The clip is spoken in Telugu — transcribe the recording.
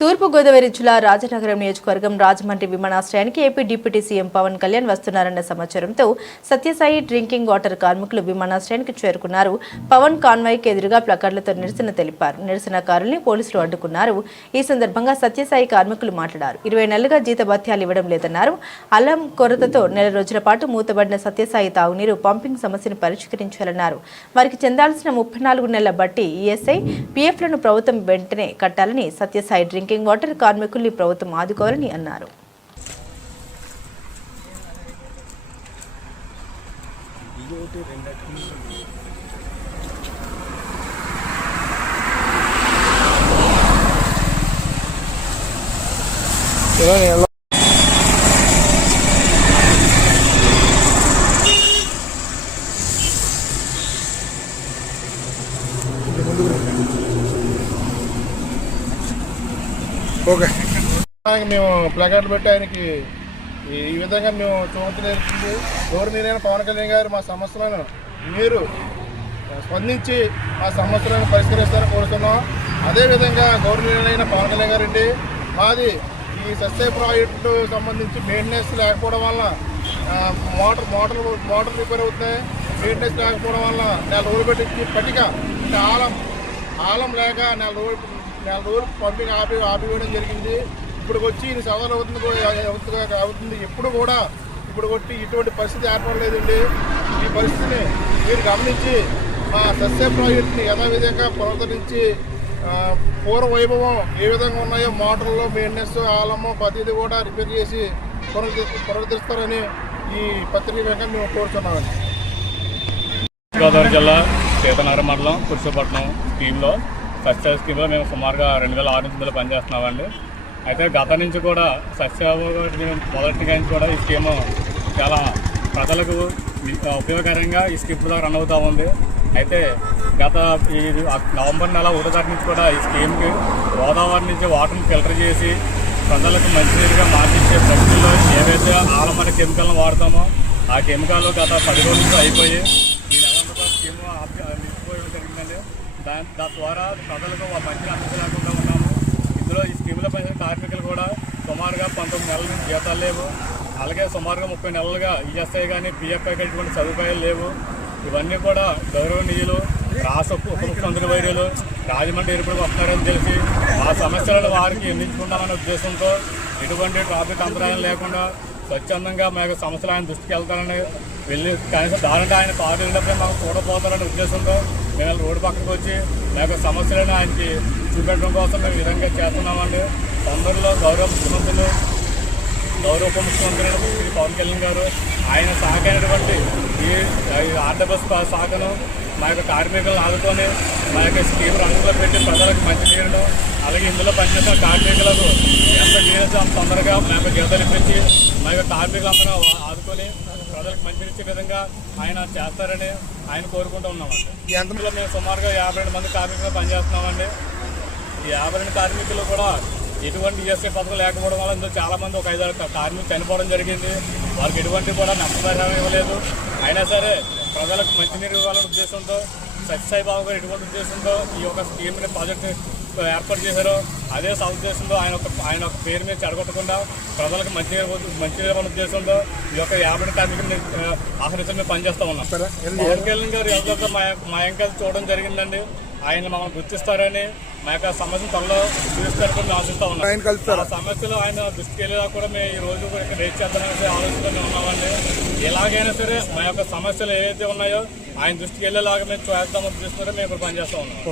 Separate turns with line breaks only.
తూర్పుగోదావరి జిల్లా రాజనగరం నియోజకవర్గం రాజమండ్రి విమానాశ్రయానికి AP deputy CM Pawan Kalyan వస్తున్నారన్న సమాచారంతో సత్యసాయి డ్రింకింగ్ వాటర్ కార్మికులు విమానాశ్రయానికి చేరుకున్నారు. పవన్ కాన్వాయ్కి ఎదురుగా ప్లకార్డులతో నిరసన తెలిపారు. నిరసనకారుల్ని పోలీసులు అడ్డుకున్నారు. ఈ సందర్భంగా సత్యసాయి కార్మికులు మాట్లాడారు. ఇరవై నెలలుగా జీతభత్యాలు ఇవ్వడం లేదన్నారు. అల్లం కొరతతో నెల రోజుల పాటు మూతబడిన సత్యసాయి తాగునీరు పంపింగ్ సమస్యను పరిష్కరించాలన్నారు. వారికి చెందాల్సిన ముప్పై నాలుగు నెలల బట్టి ఈఎస్ఐ పీఎఫ్లను ప్రభుత్వం వెంటనే కట్టాలని సత్యసాయి డ్రింక్ డ్రింకింగ్ వాటర్ కార్మికుల్ని ప్రభుత్వం ఆదుకోవాలని అన్నారు.
ఓకే. మేము ప్లకార్డు పెట్టి ఆయనకి ఈ విధంగా మేము చూడటం జరుగుతుంది గౌరవనీయులైన పవన్ కళ్యాణ్ గారు మా సమస్యలను మీరు స్పందించి మా సమస్యలను పరిష్కరిస్తారని కోరుతున్నాం. అదేవిధంగా గౌరవనీయులైన పవన్ కళ్యాణ్ గారండి మాది ఈ సస్య ప్రాజెక్టు సంబంధించి మెయింటెనెన్స్ లేకపోవడం వల్ల మోటార్ మోటార్ మోటార్ రిపేర్ అవుతున్నాయి. మెయింటెనెన్స్ లేకపోవడం వల్ల నెల రోజులు పెట్టి పట్టిక చాలా ఆలం లేక నెల రోజులు నెల రోజులు పంపిణీ ఆపి ఆపివేయడం జరిగింది. ఇప్పుడు వచ్చి ఇది సవాల్ అవుతుంది అవుతుంది ఎప్పుడు కూడా ఇప్పుడు కొట్టి ఇటువంటి పరిస్థితి ఏర్పడలేదండి. ఈ పరిస్థితిని మీరు గమనించి మా సస్య ప్రాజెక్టుని యథావిధంగా పునరుద్ధరించి ఆ, పూర్వ వైభవం ఏ విధంగా ఉన్నాయో మోటార్లు మెయింటెనెన్స్ ఆలము ప్రతిదీ కూడా రిపేర్ చేసి పునరుద్ధరిస్తారని ఈ పత్రిక మేము కోరుతున్నామండి
గోదావరి జిల్లా సీతనగరం మండలం కుర్సపట్నం స్కీమ్లో సస్య స్కీమ్లో మేము సుమారుగా రెండు వేల ఆరు నుంచి పనిచేస్తున్నామండి. అయితే గత నుంచి కూడా సస్య మొదటి నుంచి కూడా ఈ స్కీమ్ చాలా ప్రజలకు ఉపయోగకరంగా ఈ స్కీమ్ రన్ అవుతూ ఉంది. అయితే గత ఈ నవంబర్ నెల ఒకటో తారీఖు నుంచి కూడా ఈ స్కీమ్కి గోదావరి నుంచి వాటర్ని ఫిల్టర్ చేసి ప్రజలకు మంచినీరుగా మార్చిచ్చే ప్రక్రియలో ఏవైతే ఆలమైన కెమికల్ని వాడతామో ఆ కెమికల్ గత పది రోజుల నుంచి అయిపోయి ఈ నెలంతా స్కీమ్ ఆపి నిలిచిపోయడం జరిగిందండి దాని దాని ద్వారా ప్రజలకు మంచిగా మంచి అందించలేకుండా ఉన్నాము. ఇందులో ఈ స్కీముల పనిచేసిన కార్మికులు కూడా సుమారుగా పంతొమ్మిది నెలల నుంచి జీతాలు లేవు. అలాగే సుమారుగా ముప్పై నెలలుగా ఈఎస్ఐ కానీ పిఎఫ్ఐ ఇటువంటి సదుపాయాలు లేవు. ఇవన్నీ కూడా గౌరవనీయులు రాష్ట్ర ఉప ముఖ్యమంత్రి వైద్యులు రాజమండ్రి ఎరుపుడు వస్తారని తెలిసి ఆ సమస్యలను వారికి ఎన్నించుకుంటామనే ఉద్దేశంతో ఎటువంటి ట్రాఫిక్ అంతరాయం లేకుండా స్వచ్ఛందంగా మా యొక్క సమస్యలు ఆయన దృష్టికి వెళ్తారని వెళ్ళి కనీసం దారుణంగా ఆయన పార్టీ ఉన్నప్పుడే మాకు చూడబోతారనే ఉద్దేశంతో మేము రోడ్డు పక్కకు వచ్చి మా యొక్క సమస్యలను ఆయనకి చూపెట్టడం కోసం మేము విధంగా చేస్తున్నామండి. తొందరలో గౌరవ ముఖ్యమంత్రులు గౌరవ ఉప ముఖ్యమంత్రి శ్రీ పవన్ కళ్యాణ్ గారు ఆయన సహకైనటువంటి ఈ ఆర్థిక ఆర్డబస్ శాఖను మా యొక్క కార్మికులను ఆదుకొని మా యొక్క స్కీమ్ రంగులో పెట్టి ప్రజలకు మంచి చేయడం అలాగే ఇందులో పనిచేసిన కార్మికులకు ఎంత వీలైతే అంత తొందరగా మా యొక్క జీతాలు ఇప్పించి మా యొక్క కార్మికులందరూ ఆదుకొని ప్రజలకు మంచి విధంగా ఆయన చేస్తారని ఆయన కోరుకుంటూ ఉన్నామండి ఇందులో మేము సుమారుగా యాభై రెండు మంది కార్మికులు పనిచేస్తున్నామండి. ఈ యాభై రెండు కార్మికులు కూడా ఎటువంటి ఈఎస్ఐ పథకం లేకపోవడం వల్ల ఇందులో చాలా మంది ఒక ఐదారు కార్మికులు చనిపోవడం జరిగింది. వారికి ఎటువంటి కూడా నష్టపరిహారం ఇవ్వలేదు. అయినా సరే ప్రజలకు మంచినీరు ఇవ్వాలనే ఉద్దేశంతో సత్యసాయి బాబు గారు ఎటువంటి ఉద్దేశంతో ఈ యొక్క స్కీమ్ని ప్రాజెక్ట్ ఏర్పాటు చేశారో అదే సదుద్దేశంతో ఆయన ఒక ఆయన ఒక పేరు మీద చెడగొట్టకుండా ప్రజలకు మంచి మంచి ఉద్దేశంతో ఈ యొక్క యాభై కార్మికులు ఆహ్వానించి మేము పనిచేస్తా ఉన్నాం. పవన్ కళ్యాణ్ గారు ఎవరితో మా చూడడం జరిగిందండి. ఆయన మమ్మల్ని గుర్తిస్తారని మా యొక్క సమస్యను త్వరలో చూపిస్తారని మేము ఆశిస్తా ఉన్నాం? ఆ సమస్యలు ఆయన దృష్టికి వెళ్ళేలా కూడా మేము ఈ రోజు కూడా ఇక్కడ రేట్ చేద్దామని ఆలోచనలో ఉన్నామండి. ఎలాగైనా సరే మా యొక్క సమస్యలు ఏవైతే ఉన్నాయో ఆయన దృష్టికి వెళ్ళేలాగా మేము చేద్దామని ఉద్దేశంతో మేము ఇప్పుడు పనిచేస్తా ఉన్నాం.